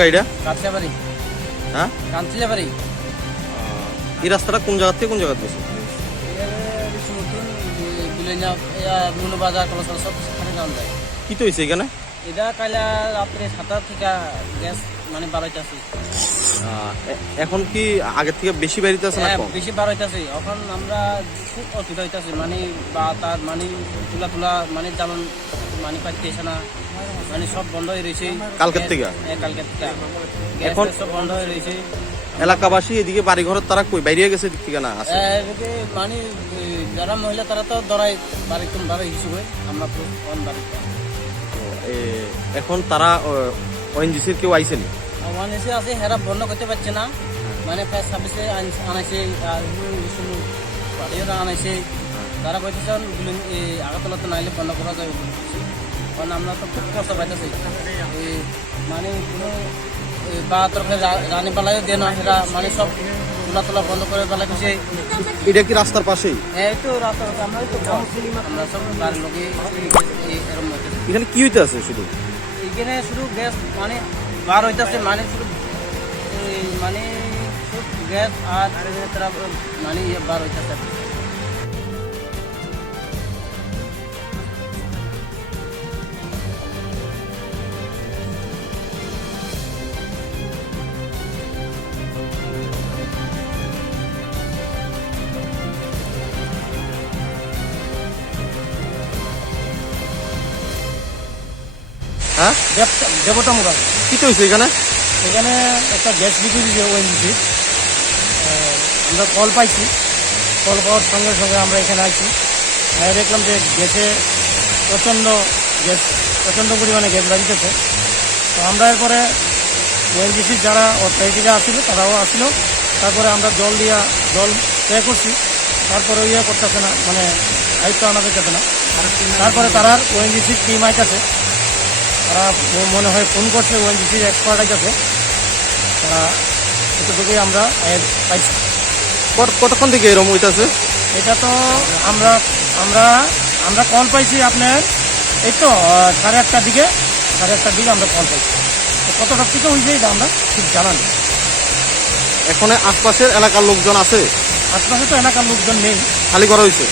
জায়গা এটা? কাঁচলাবাড়ি। হ্যাঁ, কাঁচলাবাড়ি। এই রাস্তাটা কোন জায়গা থেকে কোন জায়গা গেছে? বাজার কলসল সব সেখানে যাওয়া যায়। কি তো হয়েছে এখানে? এটা কাইলা রাত্রে 7টা থেকে গ্যাস মানে বাড়াইতেছে। এখন কি আগের থেকে বেশি বাড়িতে আছে না কম? বেশি বাড়াইতেছে। এখন আমরা খুব অসুবিধা হইতেছে, মানে বা তার মানে তুলা মানে জ্বালন মানে পাইতেছে না, মানে সব বন্ধ হয়ে রয়েছে কালকের থেকে? কালকের থেকে এখন সব বন্ধ হয়ে রয়েছে। এলাকাবাসী এদিকে বাড়ি ঘর তারা কই বাইরে গেছে দিক থেকে না আছে? মানে যারা মহিলা তারা তো দরাই বাড়ি কোন বাড়ি হিসেবে আমরা তো কোন বাড়ি। এখন তারা ওএনজিসির কেউ আইসেনি? ওয়ান এসে আছে, হেরা বন্ধ করতে পারছে না, মানে ফায়ার সার্ভিসে আনাইছে, বাড়িও আনাইছে। তারা কইতেছে আগাতলাতে নাইলে বন্ধ করা যায়, কারণ আমরা তো খুব কষ্ট পাইতেছি। মানে কোনো বা তরকারি রানি পালাইও দিয়ে না, হেরা মানে সব তোলা বন্ধ করে বেলা গেছে। এটা কি রাস্তার পাশেই? একটু রাস্তার আমরা তো আমরা সব বাড়ির লোকে এরকম হইতেছে। এখানে কি হইতে আছে? শুধু এখানে শুধু গ্যাস মানে বার হইতেছে, মানে শুধু মানে গ্যাস আর মানে বার হইতেছে। হ্যাঁ, দেবতা মুরাদ। কি তো হয়েছে এখানে? এখানে একটা গ্যাস লিক হয়েছে ওএনজিসি। আমরা কল পাইছি, কল পাওয়ার সঙ্গে সঙ্গে আমরা এখানে আছি। দেখলাম যে প্রচণ্ড পরিমাণে গ্যাস লাগিতেছে। তো আমরা এরপরে ওএনজিসির যারা অথরিটিরা আসছিল তারাও আসলো। তারপরে আমরা জল স্প্রে করছি, তারপরে করতেছে না, মানে আয়ত্ত আনা যেতেছে না। তারপরে তারা ওএনজিসির টিম আইতেছে, তারা মনে হয় ফোন করছে, ওএনজিসির এক্সপার্ট আইতেছে। তারা এতটুকুই আমরা পাইছি। কতক্ষণ থেকে এরকম হইতেছে? এটা তো আমরা কল পাইছি আপনার এই তো 8:30টার দিকে আমরা কল পাইছি। কতটার থেকে হয়েছে এটা আমরা ঠিক জানা নেই। এখন আশপাশের এলাকার লোকজন আছে? আশপাশে তো এলাকার লোকজন নেই, খালি করা হয়েছে।